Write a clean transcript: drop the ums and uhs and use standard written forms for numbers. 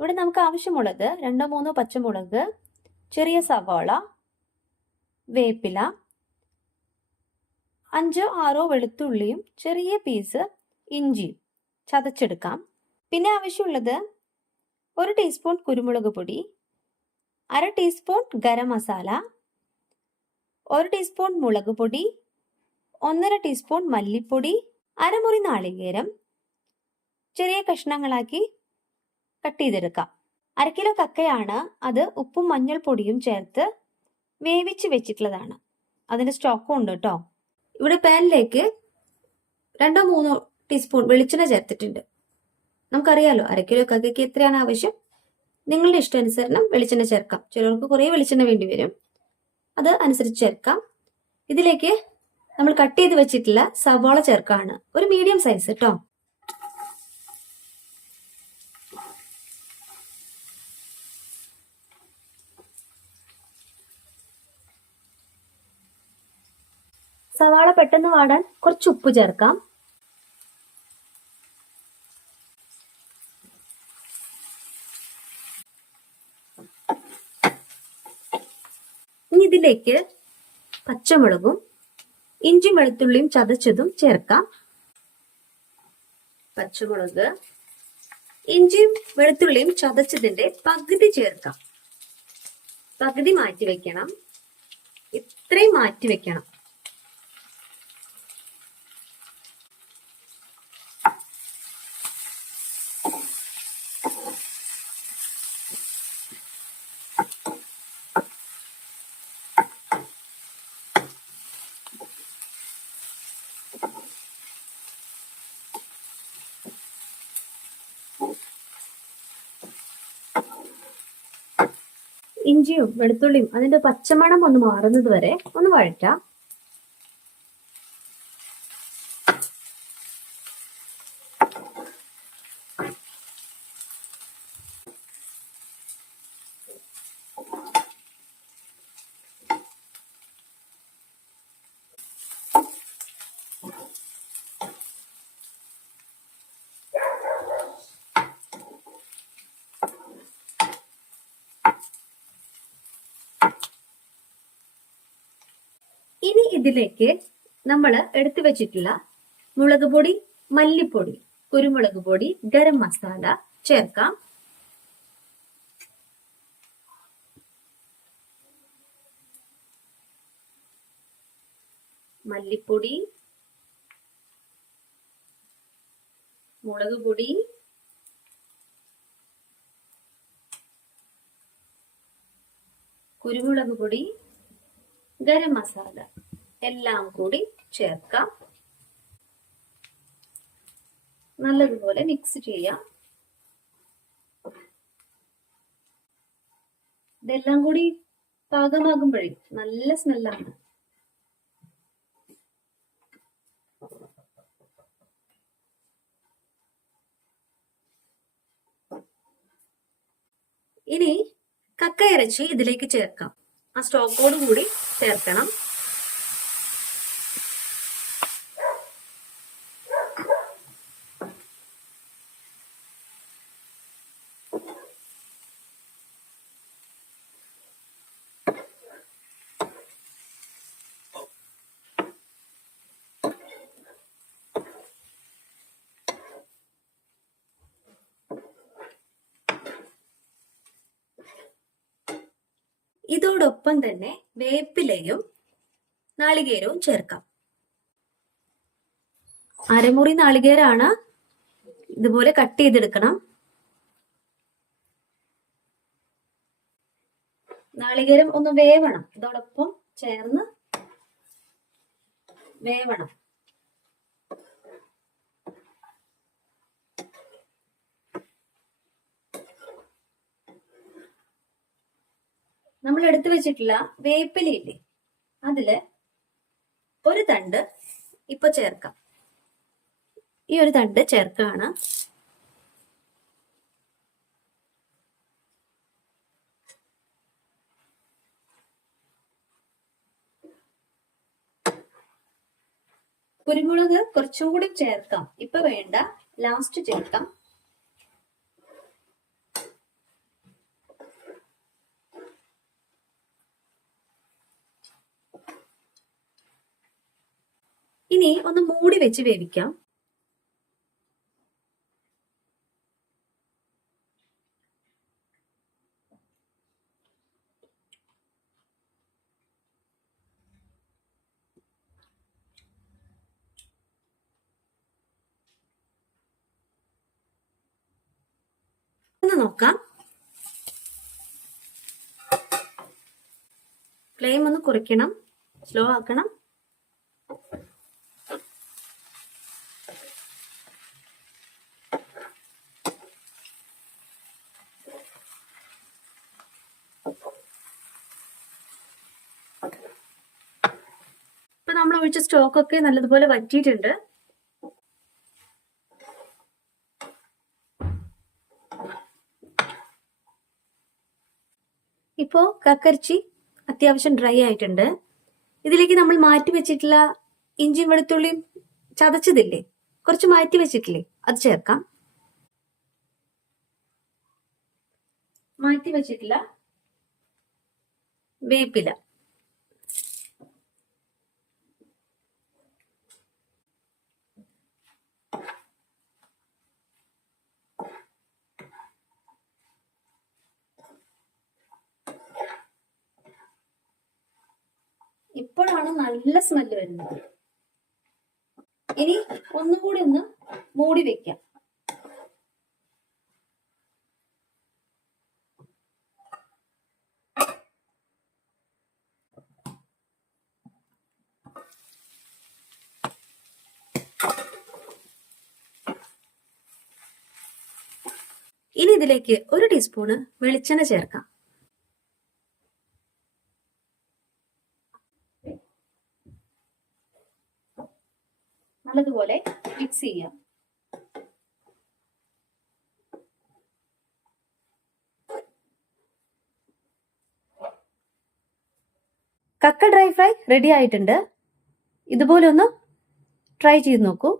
ഇവിടെ നമുക്ക് ആവശ്യമുള്ളത് 2-3 പച്ചമുളക്, ചെറിയ സവാള, വേപ്പില, 5-6 വെളുത്തുള്ളിയും ചെറിയ പീസ് ഇഞ്ചിയും ചതച്ചെടുക്കാം. പിന്നെ ആവശ്യമുള്ളത് 1 ടീസ്പൂൺ കുരുമുളക് പൊടി, 1/2 ടീസ്പൂൺ ഗരം മസാല, 1 ടീസ്പൂൺ മുളക് പൊടി, 1/2 ടീസ്പൂൺ മല്ലിപ്പൊടി, അരമുറി നാളികേരം ചെറിയ കഷ്ണങ്ങളാക്കി കട്ട് ചെയ്തെടുക്കാം. 1/2 കിലോ കക്കയാണ്. അത് ഉപ്പും മഞ്ഞൾപ്പൊടിയും ചേർത്ത് വേവിച്ച് വെച്ചിട്ടുള്ളതാണ്. അതിന്റെ സ്റ്റോക്കും ഉണ്ട് കേട്ടോ. ഇവിടെ പാനിലേക്ക് 2-3 ടീസ്പൂൺ വെളിച്ചെണ്ണ ചേർത്തിട്ടുണ്ട്. നമുക്കറിയാലോ 1/2 കിലോ കക്കയ്ക്ക് എത്രയാണ് ആവശ്യം. നിങ്ങളുടെ ഇഷ്ടാനുസരണം വെളിച്ചെണ്ണ ചേർക്കാം. ചിലർക്ക് കുറേ വെളിച്ചെണ്ണ വേണ്ടി വരും, അത് അനുസരിച്ച് ചേർക്കാം. ഇതിലേക്ക് നമ്മൾ കട്ട് ചെയ്ത് വെച്ചിട്ടുള്ള സവാള ചേർക്കാണ്. ഒരു മീഡിയം സൈസ് കേട്ടോ. സവാള പെട്ടെന്ന് വാടാൻ കുറച്ച് ഉപ്പ് ചേർക്കാം. ഇനി ഇതിലേക്ക് പച്ചമുളകും ഇഞ്ചി വെളുത്തുള്ളിയും ചതച്ചതും ചേർക്കാം. പച്ചമുളക്, ഇഞ്ചിയും വെളുത്തുള്ളിയും ചതച്ചതിന്റെ പകുതി ചേർക്കാം. പകുതി മാറ്റി വെക്കണം. ഇത്രയും മാറ്റി വെക്കണം. ഇഞ്ചിയും വെളുത്തുള്ളിയും അതിന്റെ പച്ചമണം ഒന്ന് മാറുന്നത് വരെ ഒന്ന് വഴറ്റാം. ഇനി ഇതിലേക്ക് നമ്മൾ എടുത്തു വെച്ചിട്ടുള്ള മുളക് പൊടി, മല്ലിപ്പൊടി, കുരുമുളക് പൊടി, ഗരം മസാല ചേർക്കാം. മല്ലിപ്പൊടി, മുളക് പൊടി, കുരുമുളക് പൊടി, ഗരം മസാല എല്ലാം കൂടി ചേർക്കാം. നല്ലതുപോലെ മിക്സ് ചെയ്യാം. ഇതെല്ലാം കൂടി പാകമാകുമ്പോഴേ നല്ല സ്മെല്ലാണ്. ഇനി കക്ക ഇറച്ചി ഇതിലേക്ക് ചേർക്കാം. ആ സ്റ്റോക്കോട് കൂടി ചേർക്കണം. ഇതോടൊപ്പം തന്നെ വേപ്പിലയും നാളികേരവും ചേർക്കാം. അരമുറി നാളികേരാണ്. ഇതുപോലെ കട്ട് ചെയ്തെടുക്കണം. നാളികേരം ഒന്ന് വേവണം. ഇതോടൊപ്പം ചേർന്ന് വേവണം. നമ്മൾ എടുത്തു വെച്ചിട്ടുള്ള വേപ്പിലയില്ലേ, അതില് ഒരു തണ്ട് ഇപ്പൊ ചേർക്കാം. ഈ ഒരു തണ്ട് ചേർക്കാണ്. കുരുമുളക് കുറച്ചും കൂടി ചേർക്കാം. ഇപ്പൊ വേണ്ട, ലാസ്റ്റ് ചേർക്കാം. ഇനി ഒന്ന് മൂടി വെച്ച് വേവിക്കാം. ഒന്ന് നോക്കാം. ഫ്ലെയിം ഒന്ന് കുറയ്ക്കണം, സ്ലോ ആക്കണം. ഇപ്പൊ നമ്മൾ ഒഴിച്ച സ്റ്റോക്കൊക്കെ നല്ലതുപോലെ വറ്റിയിട്ടുണ്ട്. ഇപ്പോ കക്കരിച്ചി അത്യാവശ്യം ഡ്രൈ ആയിട്ടുണ്ട്. ഇതിലേക്ക് നമ്മൾ മാറ്റി വെച്ചിട്ടുള്ള ഇഞ്ചിയും വെളുത്തുള്ളിയും ചതച്ചതില്ലേ, കുറച്ച് മാറ്റി വെച്ചിട്ടില്ലേ, അത് ചേർക്കാം. മാറ്റി വെച്ചിട്ടില്ല വേപ്പില, ഇപ്പോഴാണ് നല്ല സ്മെല്ല് വരുന്നത്. ഇനി ഒന്നുകൂടി ഒന്ന് മൂടി വെക്കാം. ഇനി ഇതിലേക്ക് 1 ടീസ്പൂണ് വെളിച്ചെണ്ണ ചേർക്കാം. നല്ലതുപോലെ മിക്സ് ചെയ്യാം. കക്ക ഡ്രൈ ഫ്രൈ റെഡി ആയിട്ടുണ്ട്. ഇതുപോലെ ഒന്ന് ട്രൈ ചെയ്ത് നോക്കൂ.